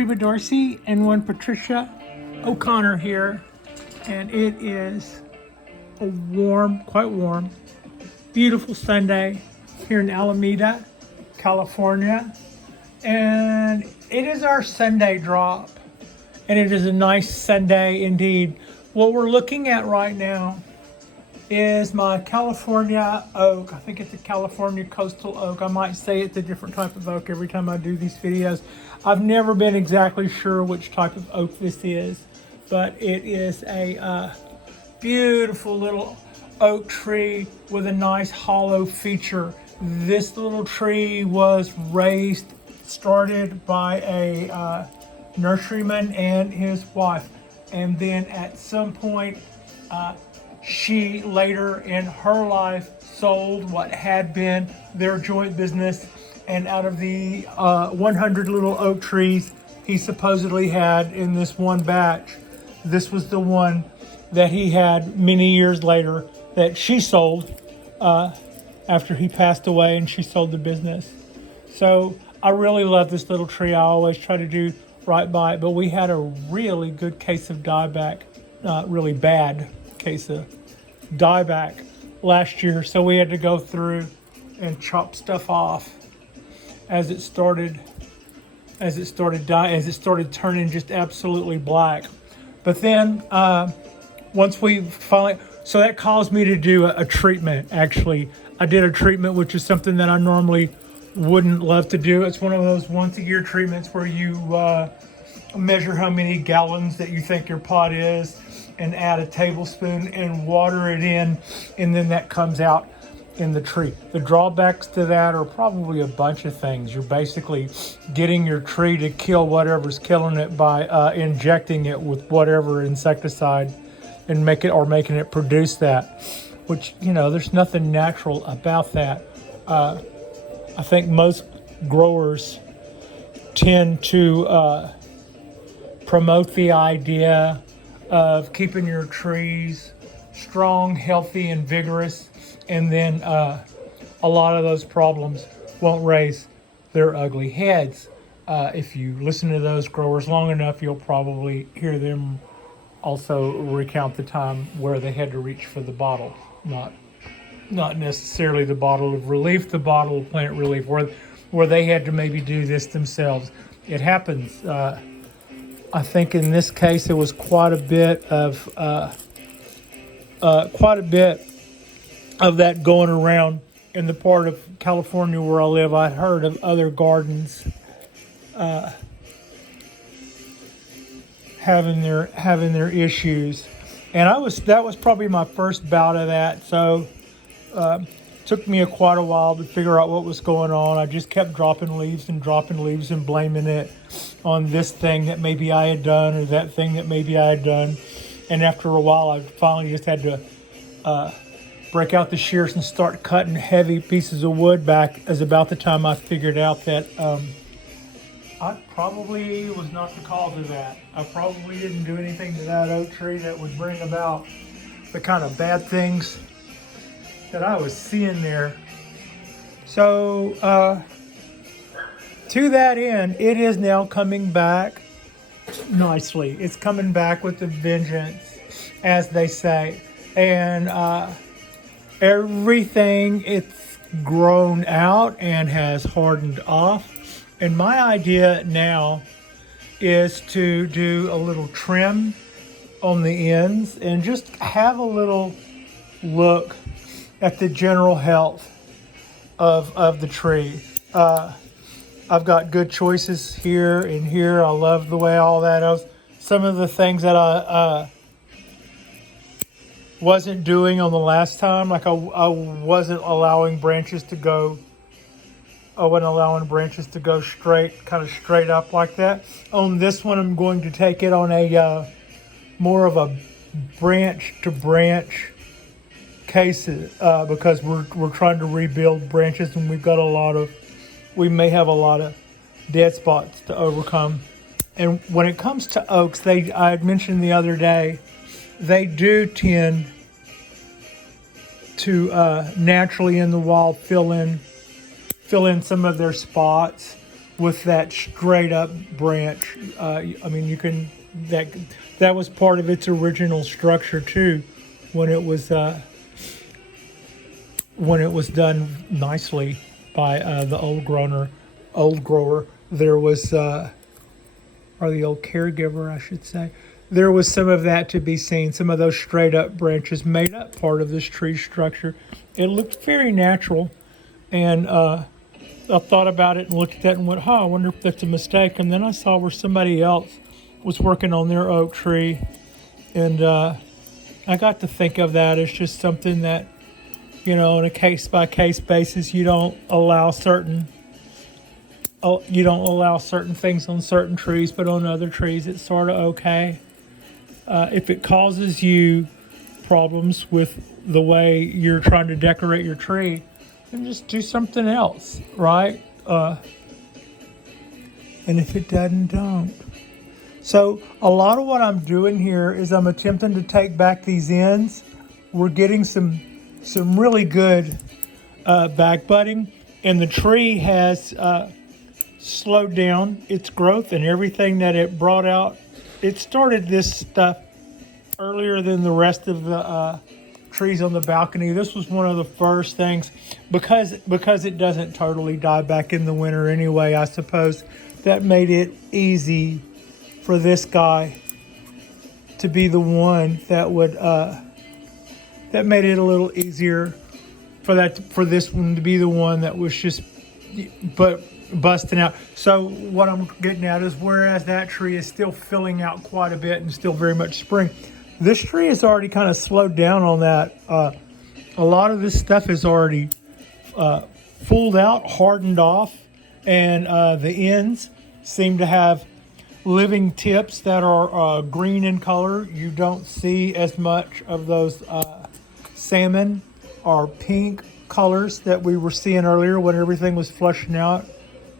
Reba Dorsey and one Patricia O'Connor here, and it is a warm, quite warm, beautiful Sunday here in Alameda, California, and it is our Sunday drop, and it is a nice Sunday indeed. What we're looking at right now is my California oak. I think it's a California coastal oak. I might say it's a different type of oak every time I do these videos. I've never been exactly sure which type of oak this is, but it is a beautiful little oak tree with a nice hollow feature. This little tree was started by a nurseryman and his wife, and then at some point she later in her life sold what had been their joint business, and out of the 100 little oak trees he supposedly had in this one batch, this was the one that he had many years later that she sold after he passed away, and she sold the business. So I really love this little tree. I always try to do right by it, but we had a really good case of dieback, really bad case of dieback last year, so we had to go through and chop stuff off as it started turning just absolutely black. But then once we finally, so that caused me to do a treatment. Actually, I did a treatment, which is something that I normally wouldn't love to do. It's one of those once a year treatments where you measure how many gallons that you think your pot is and add a tablespoon and water it in, and then that comes out in the tree. The drawbacks to that are probably a bunch of things. You're basically getting your tree to kill whatever's killing it by injecting it with whatever insecticide and making it produce that, which, you know, there's nothing natural about that. I think most growers tend to promote the idea of keeping your trees strong, healthy, and vigorous, and then a lot of those problems won't raise their ugly heads. If you listen to those growers long enough, you'll probably hear them also recount the time where they had to reach for the bottle, not necessarily the bottle of relief, the bottle of plant relief, where they had to maybe do this themselves. It happens. I think in this case it was quite a bit of that going around in the part of California where I live. I'd heard of other gardens having their issues, and that was probably my first bout of that. So took me quite a while to figure out what was going on. I just kept dropping leaves and blaming it on this thing that maybe I had done or that thing that maybe I had done. And after a while, I finally just had to break out the shears and start cutting heavy pieces of wood back. As about the time I figured out that I probably was not the cause of that. I probably didn't do anything to that oak tree that would bring about the kind of bad things that I was seeing there. So to that end, it is now coming back nicely. It's coming back with a vengeance, as they say. And everything, it's grown out and has hardened off. And my idea now is to do a little trim on the ends and just have a little look at the general health of the tree. I've got good choices here and here. I love the way all that is. Some of the things that I wasn't doing on the last time, like I wasn't allowing branches to go. I wasn't allowing branches to go straight up like that. On this one, I'm going to take it on a more of a branch to branch cases because we're trying to rebuild branches, and we may have a lot of dead spots to overcome. And when it comes to oaks, I had mentioned the other day, they do tend to naturally in the wild fill in some of their spots with that straight up branch. I mean, you can, that was part of its original structure too, when it was done nicely by the old grower. There was, or the old caregiver, I should say. There was some of that to be seen. Some of those straight up branches made up part of this tree structure. It looked very natural, and I thought about it and looked at that and went, "Huh, I wonder if that's a mistake." And then I saw where somebody else was working on their oak tree, and I got to think of that as just something that, you know, on a case by case basis, you don't allow certain things on certain trees, but on other trees it's sort of okay. If it causes you problems with the way you're trying to decorate your tree, then just do something else, right? And if it doesn't, don't. So a lot of what I'm doing here is I'm attempting to take back these ends. We're getting some really good back budding, and the tree has slowed down its growth and everything that it brought out. It started this stuff earlier than the rest of the trees on the balcony. This was one of the first things, because it doesn't totally die back in the winter anyway, I suppose. That made it easy for this guy to be the one that would that made it a little easier for this one to be the one that was just busting out. So what I'm getting at is, whereas that tree is still filling out quite a bit and still very much spring, this tree has already kind of slowed down on that. A lot of this stuff is already fulled out, hardened off, and the ends seem to have living tips that are green in color. You don't see as much of those salmon or pink colors that we were seeing earlier when everything was flushing out.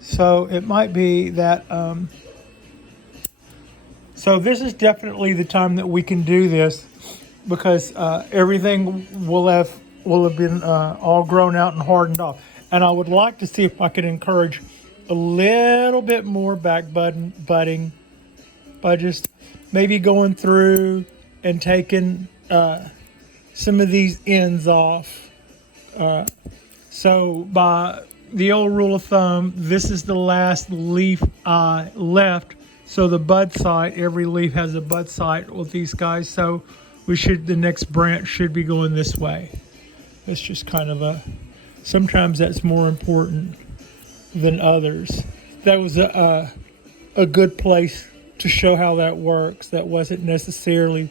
So it might be that, so this is definitely the time that we can do this, because everything will have been all grown out and hardened off. And I would like to see if I could encourage a little bit more back budding by just maybe going through and taking some of these ends off. So by the old rule of thumb, this is the last leaf left. So the bud site, every leaf has a bud site with these guys. So the next branch should be going this way. It's just kind of sometimes that's more important than others. That was a good place to show how that works. That wasn't necessarily,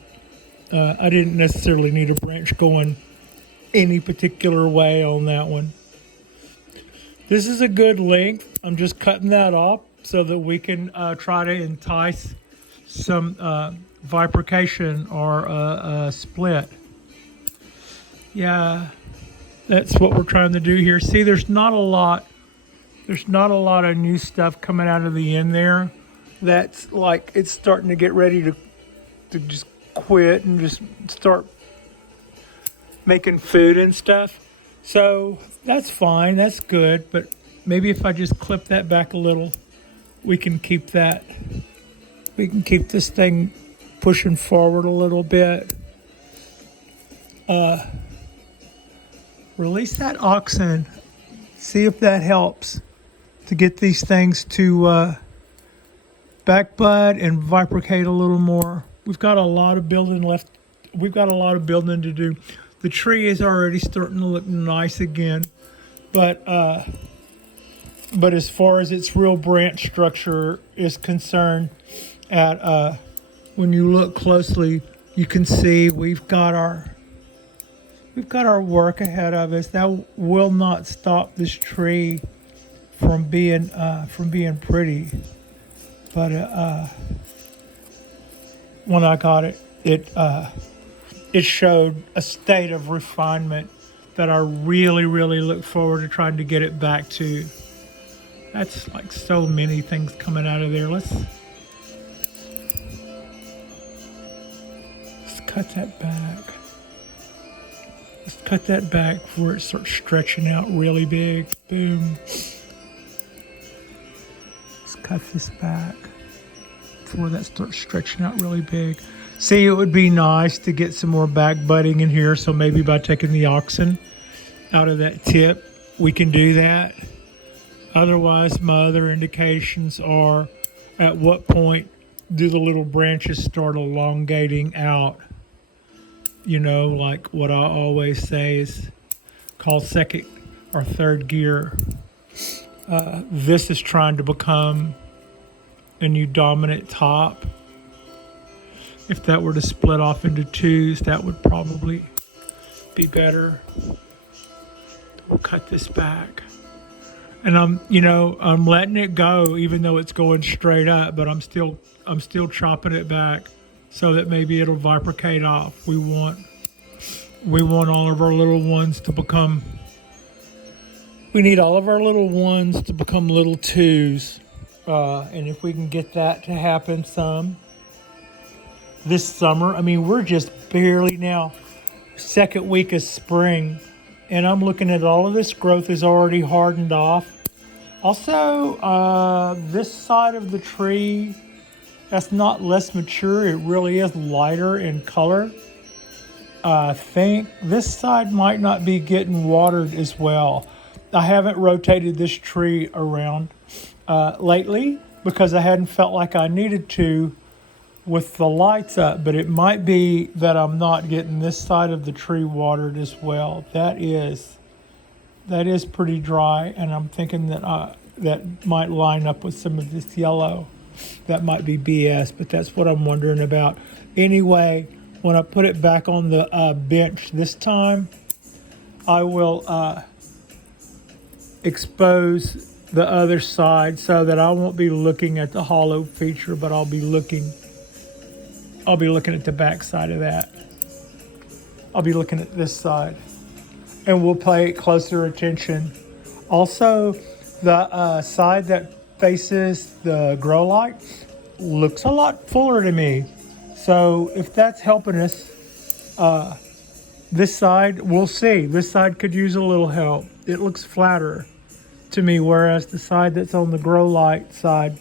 I didn't necessarily need a branch going any particular way on that one. This is a good length. I'm just cutting that off so that we can try to entice some bifurcation or a split. Yeah, that's what we're trying to do here. See, there's not a lot of new stuff coming out of the end there. That's like, it's starting to get ready to just quit and just start making food and stuff. So that's fine, that's good, but maybe if I just clip that back a little, we can keep this thing pushing forward a little bit. Release that oxen, see if that helps to get these things to back bud and bifurcate a little more. We've got a lot of building left. We've got a lot of building to do. The tree is already starting to look nice again, but as far as its real branch structure is concerned, when you look closely, you can see we've got our work ahead of us. That will not stop this tree from being pretty, but when I got it, it showed a state of refinement that I really, really look forward to trying to get it back to. That's like so many things coming out of there. Let's cut that back. Let's cut that back before it starts stretching out really big. Boom. cut this back before that starts stretching out really big. See, it would be nice to get some more back budding in here, so maybe by taking the auxin out of that tip, we can do that. Otherwise, my other indications are, at what point do the little branches start elongating out? You know, like what I always say is called second or third gear. This is trying to become a new dominant top. If that were to split off into twos, that would probably be better. We'll cut this back. And I'm letting it go, even though it's going straight up, but I'm still chopping it back so that maybe it'll vibricate off. We want all of our little ones to become, we need all of our little ones to become little twos. And if we can get that to happen some this summer, I mean, we're just barely now, second week of spring, and I'm looking at all of this growth is already hardened off. Also, this side of the tree, that's not less mature. It really is lighter in color. I think this side might not be getting watered as well. I haven't rotated this tree around lately because I hadn't felt like I needed to with the lights up, but it might be that I'm not getting this side of the tree watered as well. That is pretty dry, and I'm thinking that that might line up with some of this yellow. That might be BS, but that's what I'm wondering about. Anyway, when I put it back on the bench this time, I will expose the other side so that I won't be looking at the hollow feature, but I'll be looking at the back side of that. I'll be looking at this side, and we'll pay closer attention. Also, the side that faces the grow light looks a lot fuller to me. So if that's helping us, this side, we'll see. This side could use a little help. It looks flatter to me, whereas the side that's on the grow light side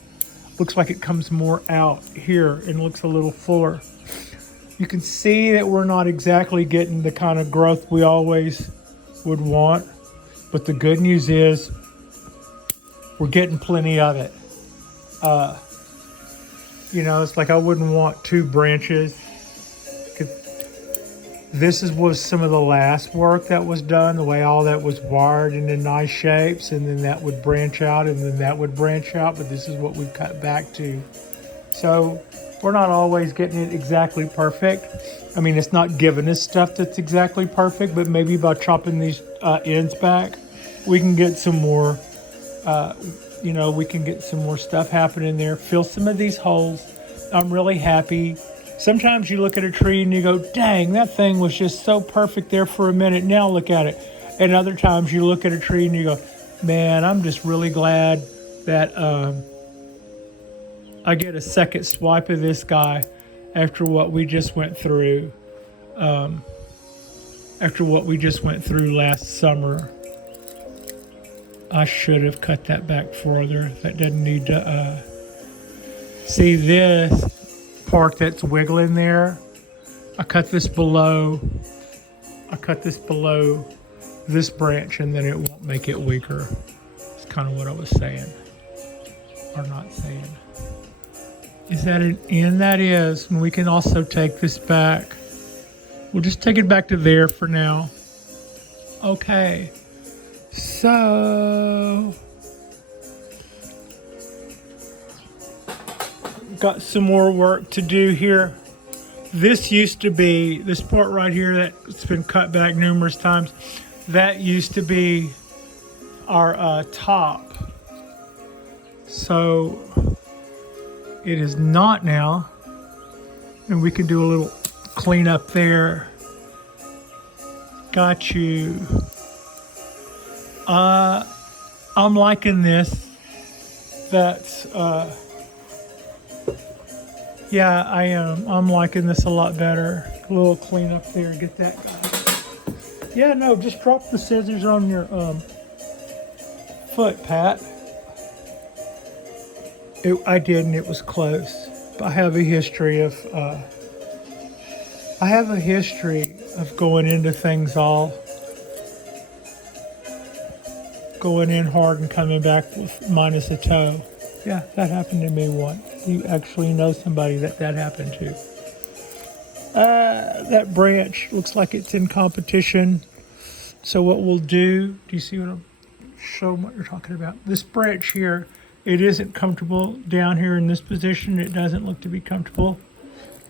looks like it comes more out here and looks a little fuller. You can see that we're not exactly getting the kind of growth we always would want, but the good news is we're getting plenty of it. It's like I wouldn't want two branches. This was some of the last work that was done, the way all that was wired into nice shapes, and then that would branch out, and then that would branch out, but this is what we've cut back to. So we're not always getting it exactly perfect. I mean, it's not giving us stuff that's exactly perfect, but maybe by chopping these ends back, we can get some more, we can get some more stuff happening there. Fill some of these holes. I'm really happy. Sometimes you look at a tree and you go, dang, that thing was just so perfect there for a minute. Now look at it. And other times you look at a tree and you go, man, I'm just really glad that I get a second swipe of this guy after what we just went through. After what we just went through last summer. I should have cut that back further. That doesn't need to see this part that's wiggling there. I cut this below this branch, and then it won't make it weaker. It's kind of what I was saying, or not saying. Is that an end? That is. And we can also take this back. We'll just take it back to there for now. Okay. So, got some more work to do here. This used to be, this part right here that's been cut back numerous times, that used to be our top. So, it is not now. And we can do a little cleanup there. Got you. I'm liking this. That's, yeah, I am. I'm liking this a lot better. A little cleanup there. Get that guy. Yeah, no, just drop the scissors on your foot, Pat. I did, and it was close. I have a history of going into things going in hard and coming back with minus a toe. Yeah, that happened to me once. You actually know somebody that happened to. That branch looks like it's in competition. So what we'll do you see what I'm showing what you're talking about? This branch here, it isn't comfortable down here in this position. It doesn't look to be comfortable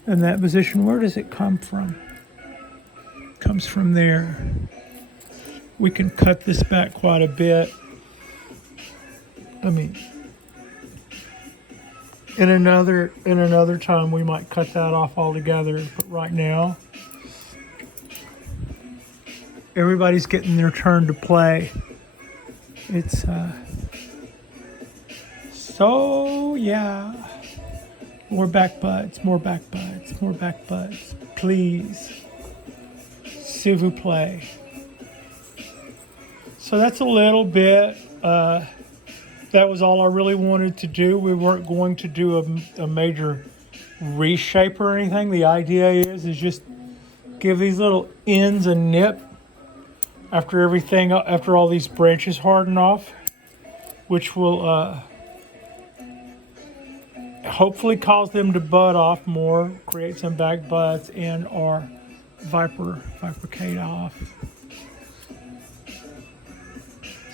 in that position. Where does it come from? It comes from there. We can cut this back quite a bit. I mean, in another time we might cut that off altogether, but right now everybody's getting their turn to play. It's so yeah. More back buds, please. S'il vous plaît. So that's a little bit. That was all I really wanted to do. We weren't going to do a major reshape or anything. The idea is just give these little ends a nip after all these branches harden off, which will hopefully cause them to bud off more, create some back buds, and our vibricate off.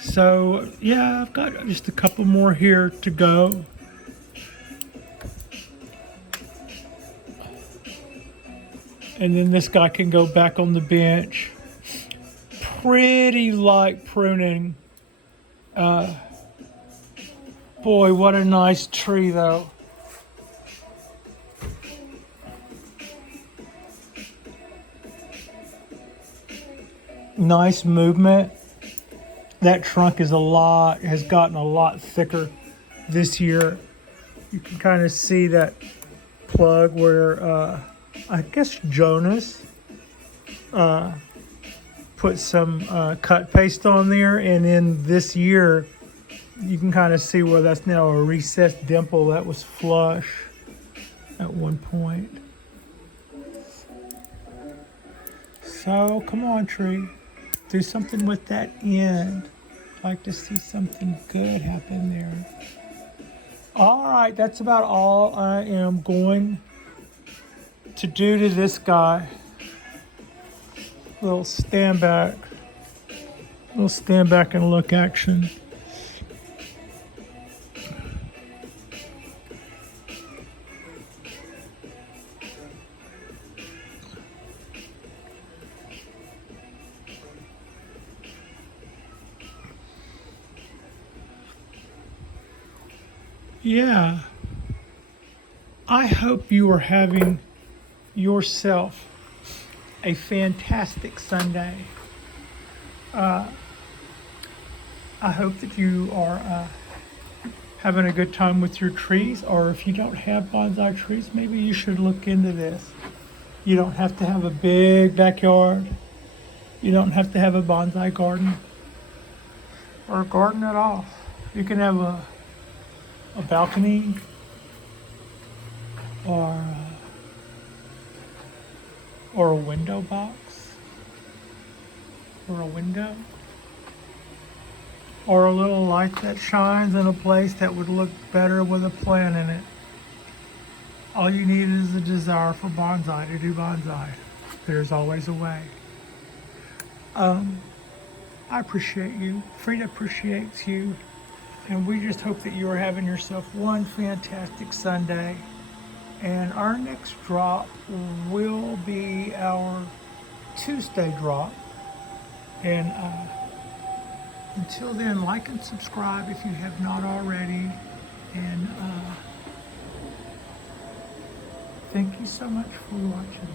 So yeah, I've got just a couple more here to go. And then this guy can go back on the bench. Pretty light pruning. Boy, what a nice tree though. Nice movement. That trunk has gotten a lot thicker this year. You can kind of see that plug where I guess Jonas put some cut paste on there, and in this year you can kind of see where that's now a recessed dimple that was flush at one point. So come on, tree, do something with that end. I'd like to see something good happen there. All right, that's about all I am going to do to this guy. Little stand back and look action. Yeah, I hope you are having yourself a fantastic Sunday. I hope that you are having a good time with your trees, or if you don't have bonsai trees, maybe you should look into this. You don't have to have a big backyard. You don't have to have a bonsai garden or a garden at all. You can have a balcony or a window box or a window or a little light that shines in a place that would look better with a plant in it. All you need is a desire for bonsai to do bonsai. There's always a way. I appreciate you. Frida appreciates you. And we just hope that you are having yourself one fantastic Sunday. And our next drop will be our Tuesday drop. And until then, like and subscribe if you have not already. And thank you so much for watching.